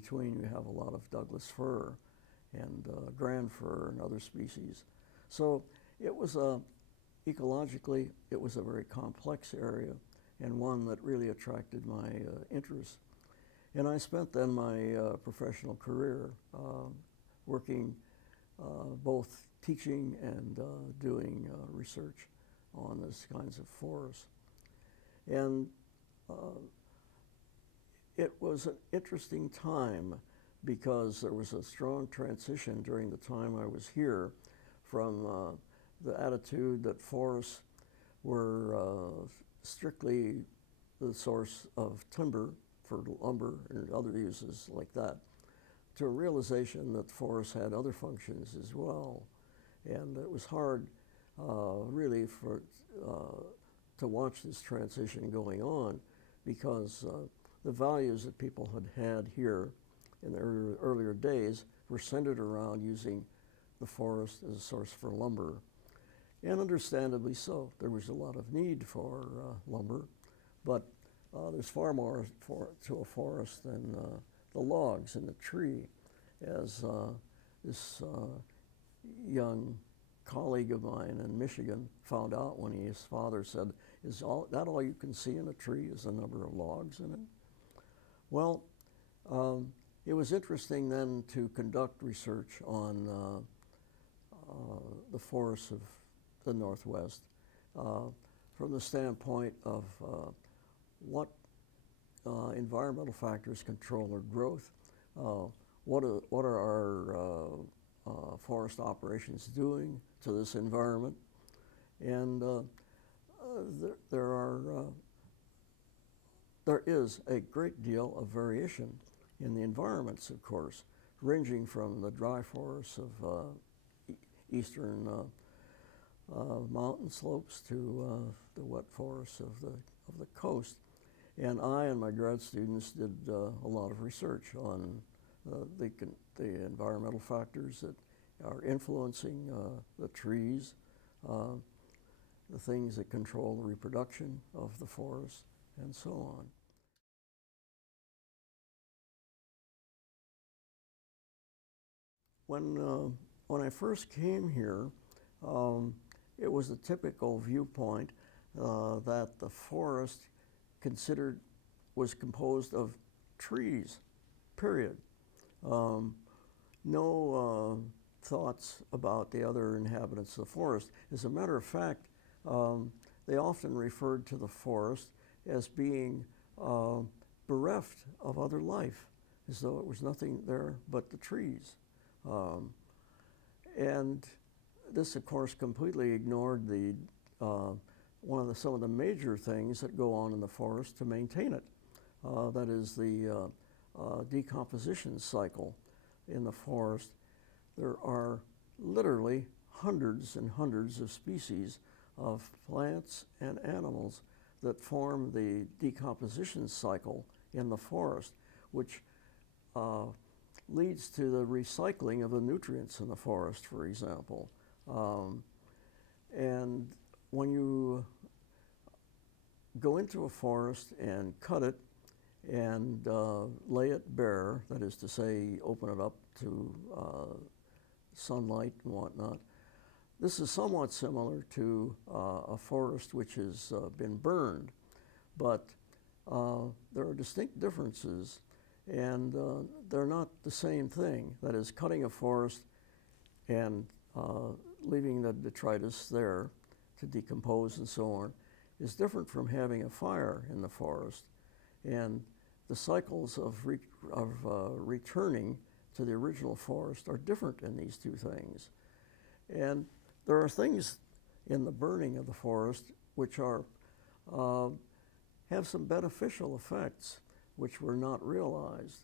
between you have a lot of Douglas fir and grand fir and other species. So it was ecologically, it was a very complex area and one that really attracted my interest. And I spent then my professional career working both teaching and doing research on these kinds of forests. And it was an interesting time because there was a strong transition during the time I was here from the attitude that forests were strictly the source of timber for lumber and other uses like that, to a realization that forests had other functions as well. And it was hard really to watch this transition going on because the values that people had had here in the earlier days were centered around using the forest as a source for lumber. And understandably so. There was a lot of need for lumber, but there's far more to a forest than the logs and the tree, as this young colleague of mine in Michigan found out when his father said, "Is that all you can see in a tree is the number of logs in it?" Well, it was interesting then to conduct research on the forests of the Northwest from the standpoint of what environmental factors control their growth, what are our forest operations doing to this environment, and there is a great deal of variation in the environments, of course, ranging from the dry forests of eastern mountain slopes to the wet forests of the coast. And I and my grad students did a lot of research on the environmental factors that are influencing the trees, the things that control the reproduction of the forest, and so on. When I first came here, it was a typical viewpoint that the forest was composed of trees, period. No thoughts about the other inhabitants of the forest. As a matter of fact, they often referred to the forest as being bereft of other life, as though it was nothing there but the trees. And this, of course, completely ignored some of the major things that go on in the forest to maintain it. That is the decomposition cycle in the forest. There are literally hundreds and hundreds of species of plants and animals that form the decomposition cycle in the forest, which leads to the recycling of the nutrients in the forest, for example. And when you go into a forest and cut it and lay it bare, that is to say, open it up to sunlight and whatnot, this is somewhat similar to a forest which has been burned, but there are distinct differences, and they're not the same thing. That is, cutting a forest and leaving the detritus there to decompose and so on is different from having a fire in the forest. And the cycles of returning to the original forest are different in these two things. And there are things in the burning of the forest which are have some beneficial effects which were not realized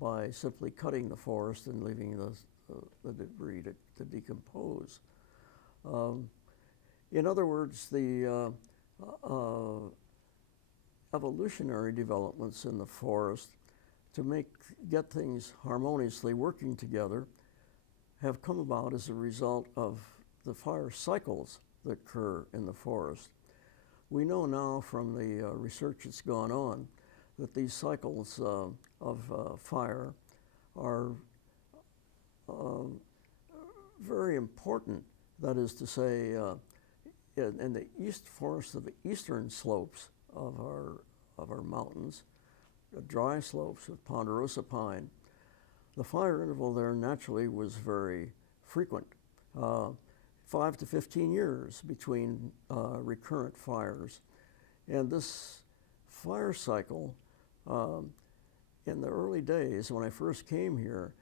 by simply cutting the forest and leaving the debris to decompose. In other words, the evolutionary developments in the forest to get things harmoniously working together have come about as a result of the fire cycles that occur in the forest. We know now from the research that's gone on that these cycles of fire are very important. That is to say, in the forests of the eastern slopes of our mountains, the dry slopes of ponderosa pine, the fire interval there naturally was very frequent, 5 to 15 years between recurrent fires. And this fire cycle, in the early days when I first came here,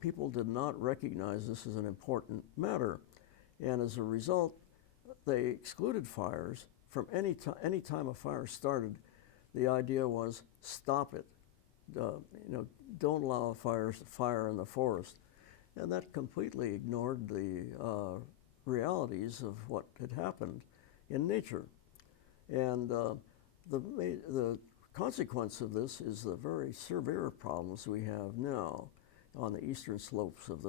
people did not recognize this as an important matter. And as a result, they excluded fires from any time a fire started. The idea was stop it. Don't allow fire in the forest. And that completely ignored the realities of what had happened in nature. And the consequence of this is the very severe problems we have now on the eastern slopes of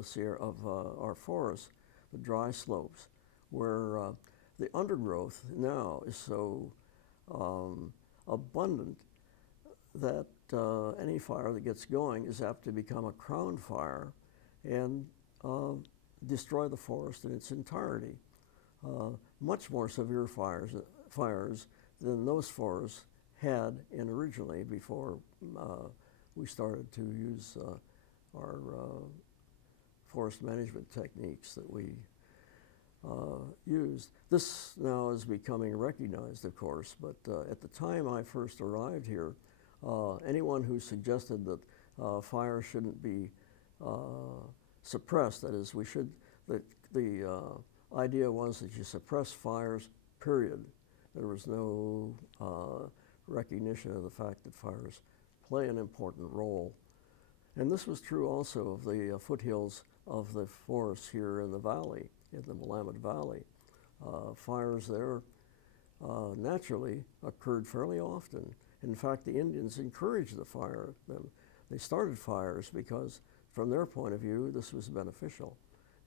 our forests, the dry slopes, where the undergrowth now is so abundant that any fire that gets going is apt to become a crown fire and destroy the forest in its entirety. Much more severe fires than those forests had originally before we started to use our forest management techniques that we used. This now is becoming recognized, of course, but at the time I first arrived here, anyone who suggested that fire shouldn't be suppressed, that is, the idea was that you suppress fires, period. There was no recognition of the fact that fires play an important role. And this was true also of the foothills of the forests here in the valley, in the Willamette Valley. Fires there naturally occurred fairly often. In fact, the Indians encouraged them. They started fires because, from their point of view, this was beneficial.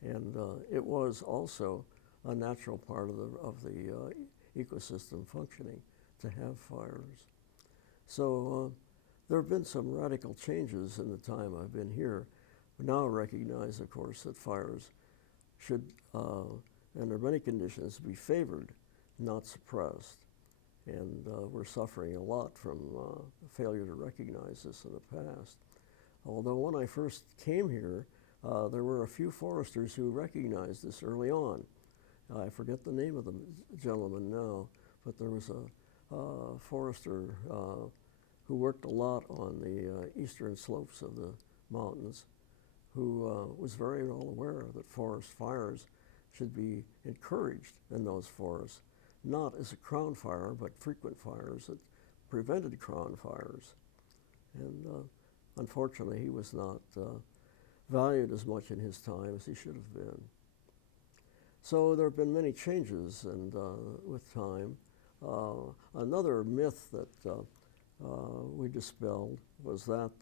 And it was also a natural part of the ecosystem functioning to have fires. So there have been some radical changes in the time I've been here. We now recognize, of course, that fires should, under many conditions, be favored, not suppressed. And we're suffering a lot from failure to recognize this in the past. Although when I first came here, there were a few foresters who recognized this early on. I forget the name of the gentleman now, but there was a forester who worked a lot on the eastern slopes of the mountains, who was very well aware that forest fires should be encouraged in those forests, not as a crown fire, but frequent fires that prevented crown fires. And unfortunately, he was not valued as much in his time as he should have been. So there have been many changes, and with time. Another myth that we dispelled was that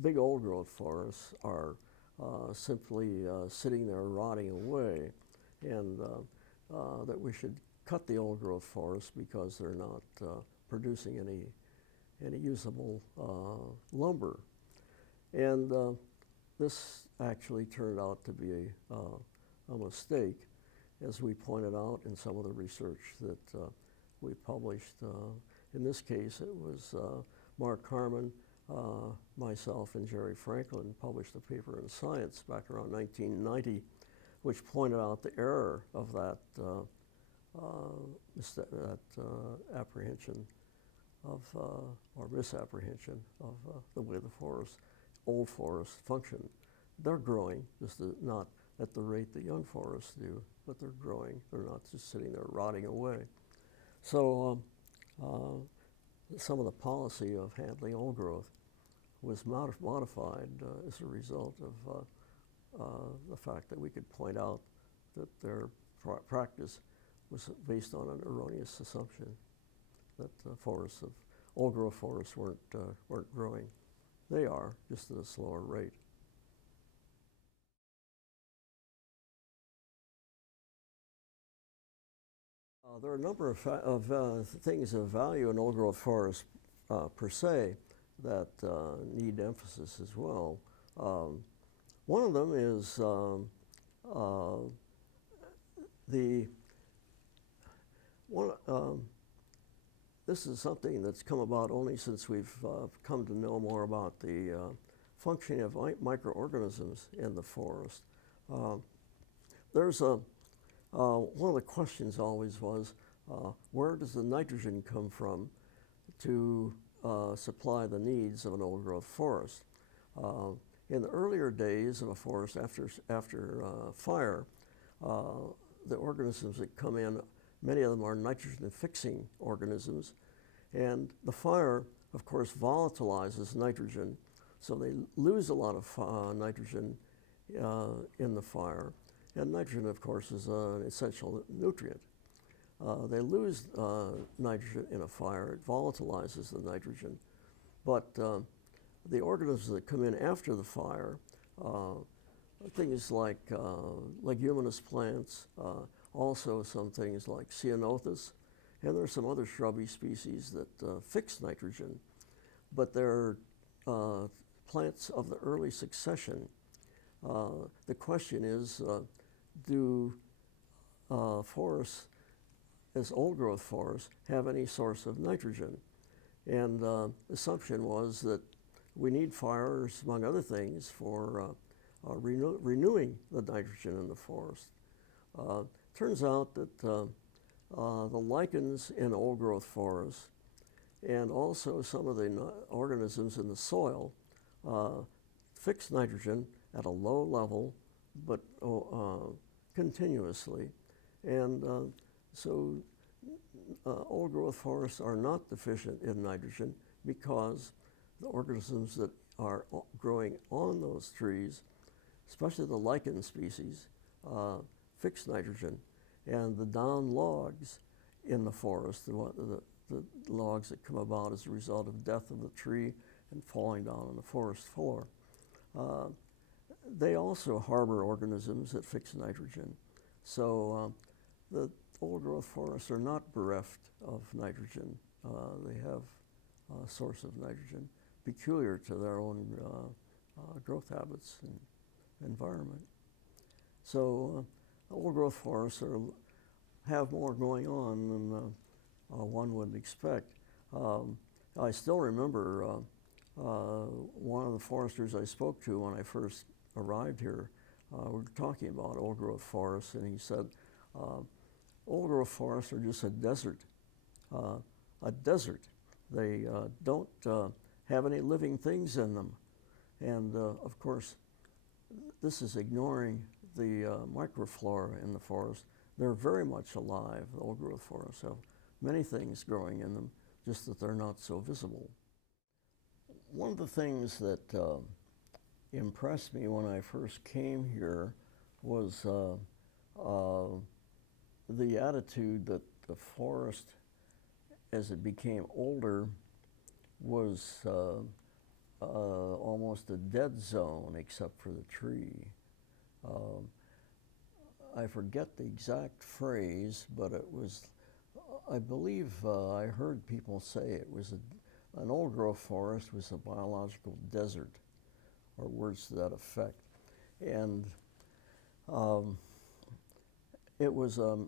big old growth forests are simply sitting there rotting away, and that we should cut the old growth forests because they're not producing any usable lumber. And this actually turned out to be a mistake, as we pointed out in some of the research that we published. In this case, it was Mark Harmon, myself, and Jerry Franklin published a paper in Science back around 1990, which pointed out the error of that apprehension of, or misapprehension of the way the old forests function. They're growing, just not at the rate that young forests do, but they're growing. They're not just sitting there rotting away. So some of the policy of handling old growth was modified as a result of the fact that we could point out that their practice was based on an erroneous assumption that old growth forests weren't growing. They are, just at a slower rate. There are a number of things of value in old growth forests. per se that need emphasis as well. One of them is this is something that's come about only since we've come to know more about the functioning of microorganisms in the forest. There's one of the questions always was, where does the nitrogen come from to supply the needs of an old-growth forest? In the earlier days of a forest, after fire, the organisms that come in, many of them are nitrogen-fixing organisms, and the fire, of course, volatilizes nitrogen, so they lose a lot of nitrogen in the fire. And nitrogen, of course, is an essential nutrient. They lose nitrogen in a fire, it volatilizes the nitrogen. But the organisms that come in after the fire, things like leguminous plants, also some things like ceanothus, and there are some other shrubby species that fix nitrogen. But they're plants of the early succession. The question is, do forests, as old-growth forests, have any source of nitrogen? And the assumption was that we need fires, among other things, for renewing the nitrogen in the forest. Turns out that the lichens in old-growth forests and also some of the organisms in the soil fix nitrogen at a low level, but continuously. And so old-growth forests are not deficient in nitrogen because the organisms that are growing on those trees, especially the lichen species, fix nitrogen. And the down logs in the forest, the logs that come about as a result of death of the tree and falling down on the forest floor, they also harbor organisms that fix nitrogen. So the old-growth forests are not bereft of nitrogen. They have a source of nitrogen peculiar to their own growth habits and environment. So old-growth forests have more going on than one would expect. I still remember one of the foresters I spoke to when I first arrived here. We were talking about old-growth forests, and he said, old-growth forests are just a desert. A desert. They don't have any living things in them. And of course, this is ignoring the microflora in the forest. They're very much alive. The old-growth forests have many things growing in them, just that they're not so visible. One of the things that impressed me when I first came here was the attitude that the forest, as it became older, was almost a dead zone except for the tree. I forget the exact phrase, but it was, I believe I heard people say it was an old-growth forest was a biological desert, or words to that effect. And it was a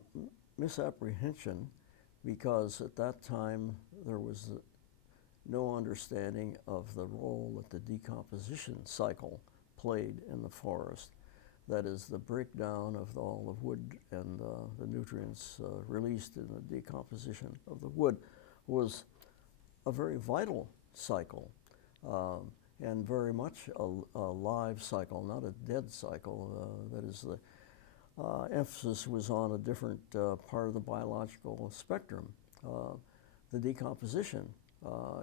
misapprehension because at that time there was no understanding of the role that the decomposition cycle played in the forest. That is, the breakdown of all the wood and the nutrients released in the decomposition of the wood was a very vital cycle and very much a live cycle, not a dead cycle. That is, the emphasis was on a different part of the biological spectrum. The decomposition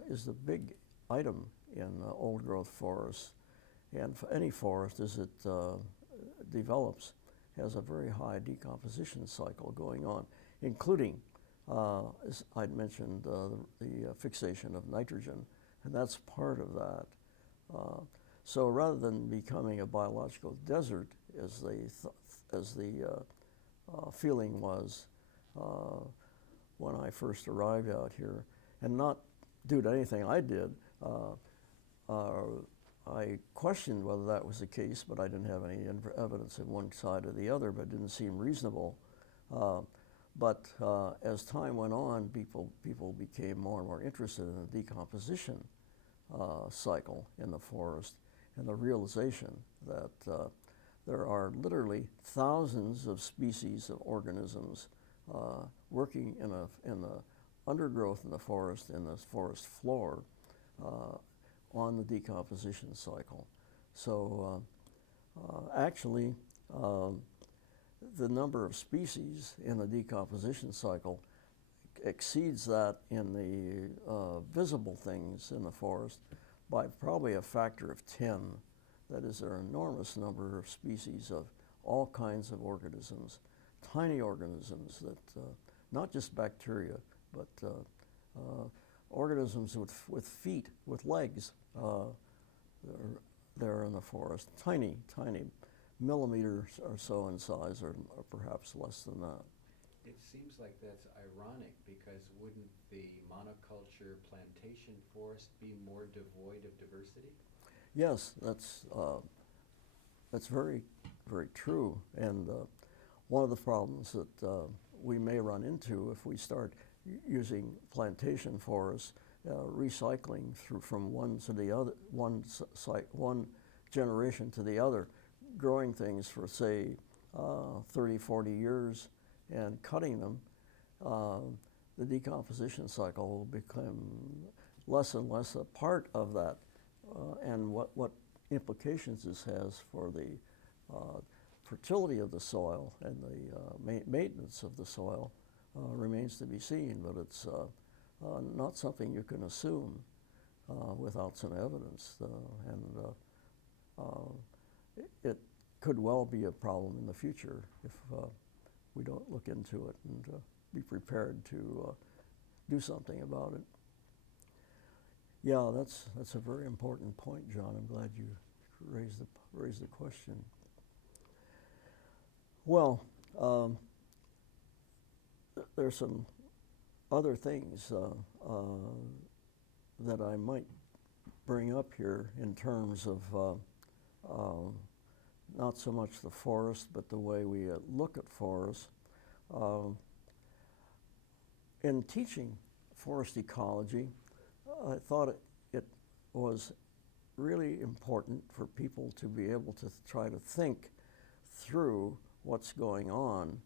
is the big item in old-growth forests, and for any forest as it develops has a very high decomposition cycle going on, including, as I'd mentioned, the fixation of nitrogen, and that's part of that. So rather than becoming a biological desert, as the feeling was when I first arrived out here, and not due to anything I did. I questioned whether that was the case, but I didn't have any evidence in one side or the other, but it didn't seem reasonable. But as time went on, people became more and more interested in the decomposition cycle in the forest, and the realization that there are literally thousands of species of organisms working in the undergrowth in the forest floor on the decomposition cycle. So actually, the number of species in the decomposition cycle exceeds that in the visible things in the forest by probably a factor of 10. That is, there are an enormous number of species of all kinds of organisms, tiny organisms that, not just bacteria, but organisms with feet, with legs. They're in the forest, tiny millimeters or so in size, or perhaps less than that. It seems like that's ironic, because wouldn't the monoculture plantation forest be more devoid of diversity? Yes, that's very, very true. And one of the problems that we may run into if we start using plantation forests, recycling from one to the other, one generation to the other, growing things for, say, 30, 40 years and cutting them, the decomposition cycle will become less and less a part of that. And what implications this has for the fertility of the soil and the maintenance of the soil remains to be seen, but it's not something you can assume without some evidence. It could well be a problem in the future if we don't look into it and be prepared to do something about it. Yeah, that's a very important point, John. I'm glad you raised the question. Well, there's some other things that I might bring up here in terms of not so much the forest, but the way we look at forests. In teaching forest ecology, I thought it was really important for people to be able to try to think through what's going on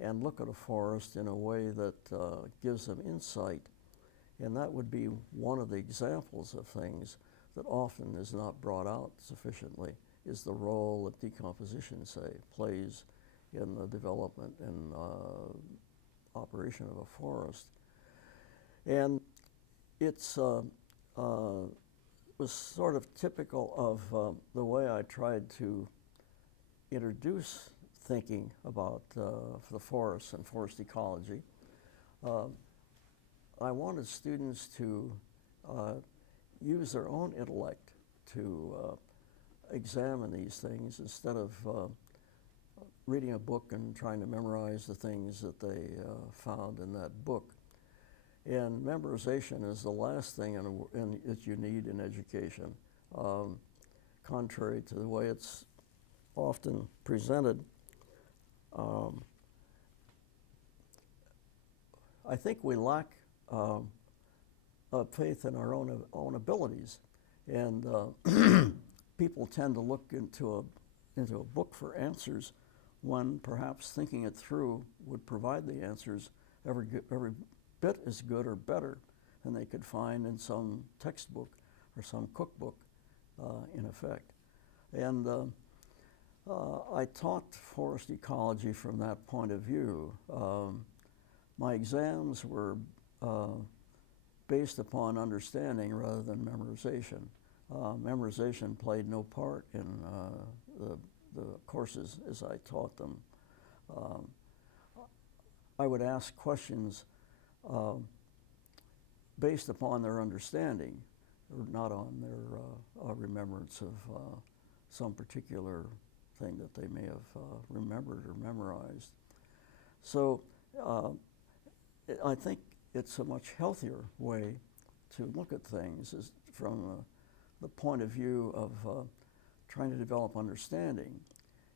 and look at a forest in a way that gives them insight. And that would be one of the examples of things that often is not brought out sufficiently, is the role that decomposition, say, plays in the development and operation of a forest. And it's was sort of typical of the way I tried to introduce thinking about the forests and forest ecology. I wanted students to use their own intellect to examine these things instead of reading a book and trying to memorize the things that they found in that book. And memorization is the last thing that you need in education, contrary to the way it's often presented. I think we lack faith in our own abilities, and people tend to look into a book for answers when perhaps thinking it through would provide the answers every bit as good or better than they could find in some textbook or some cookbook, in effect. And I taught forest ecology from that point of view. My exams were based upon understanding rather than memorization. Memorization played no part in the courses as I taught them. I would ask questions based upon their understanding, not on their remembrance of some particular thing that they may have remembered or memorized. So I think it's a much healthier way to look at things is from the point of view of trying to develop understanding.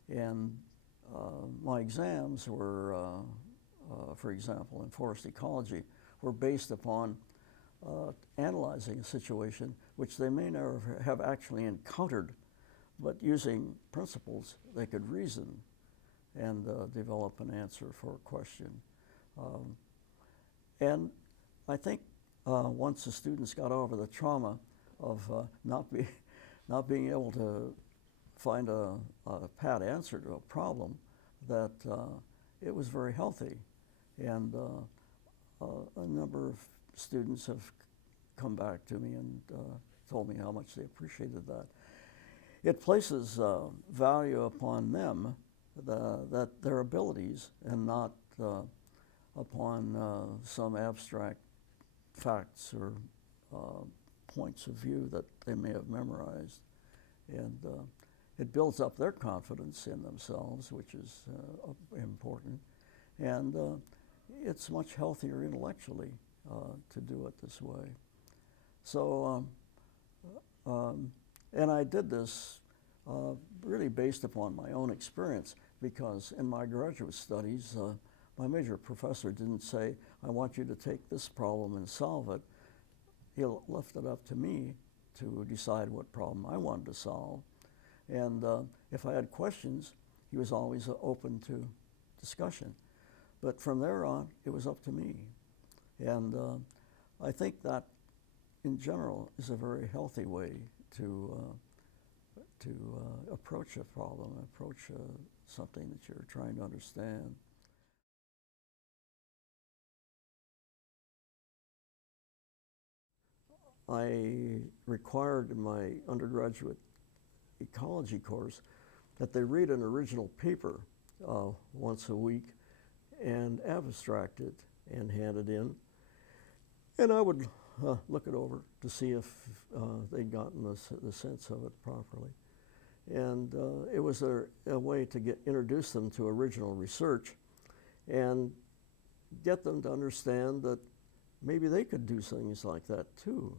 And my exams were, for example, in forest ecology, were based upon analyzing a situation which they may never have actually encountered, but using principles they could reason and develop an answer for a question. And I think once the students got over the trauma of not being able to find a pat answer to a problem, that it was very healthy. And a number of students have come back to me and told me how much they appreciated that. It places value upon them, that their abilities, and not upon some abstract facts or points of view that they may have memorized. And it builds up their confidence in themselves, which is important. And it's much healthier intellectually to do it this way. So, and I did this really based upon my own experience, because in my graduate studies, my major professor didn't say, I want you to take this problem and solve it. He left it up to me to decide what problem I wanted to solve. And if I had questions, he was always open to discussion. But from there on, it was up to me. And I think that, in general, is a very healthy way to approach a problem, approach something that you're trying to understand. I required in my undergraduate ecology course that they read an original paper once a week and abstract it and hand it in. And I would look it over to see if they'd gotten the sense of it properly. And it was a way to introduce them to original research and get them to understand that maybe they could do things like that too.